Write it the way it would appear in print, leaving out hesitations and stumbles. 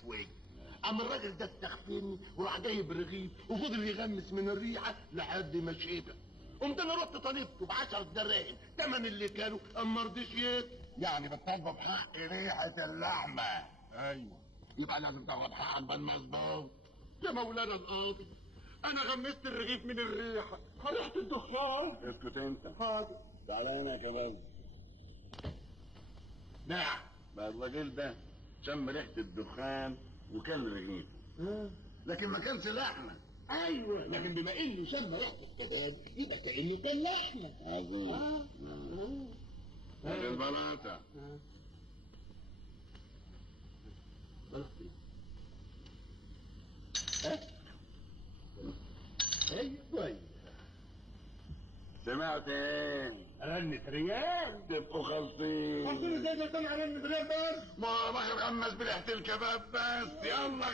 شويه. اما الراجل ده استخفني وراح جايب رغيف وفضل يغمس من الريحه لحد ما شبع. قمت انا رحت طالبته ب10 دراهم تمن اللي كانوا، اما رضيش ياكل. يعني بتطلب حق ريحه اللحمه. ايوه، يبقى لازم تاخد حقك بالمظبوط. يا مولانا القاضي، انا غمست الرغيف من الريحه، ريحه الدخان. اسكت انت. حاضر. تعالى هنا يا كمان. نعم. بقى الراجل ده شم ريحه الدخان وكل رغيف، لكن ما كانش لحمه. ايوه، لكن بما انه شم ريحه الكباب يبقى كانه كان لحمه. عظيم. البلاطه. ايوه. سمعت ايه؟ رنة ريال. تبقوا خالصين. خالصين ازاي؟ ده سامع رنة ريال بس. ما راح يغمس بريحة الكباب بس. يلا.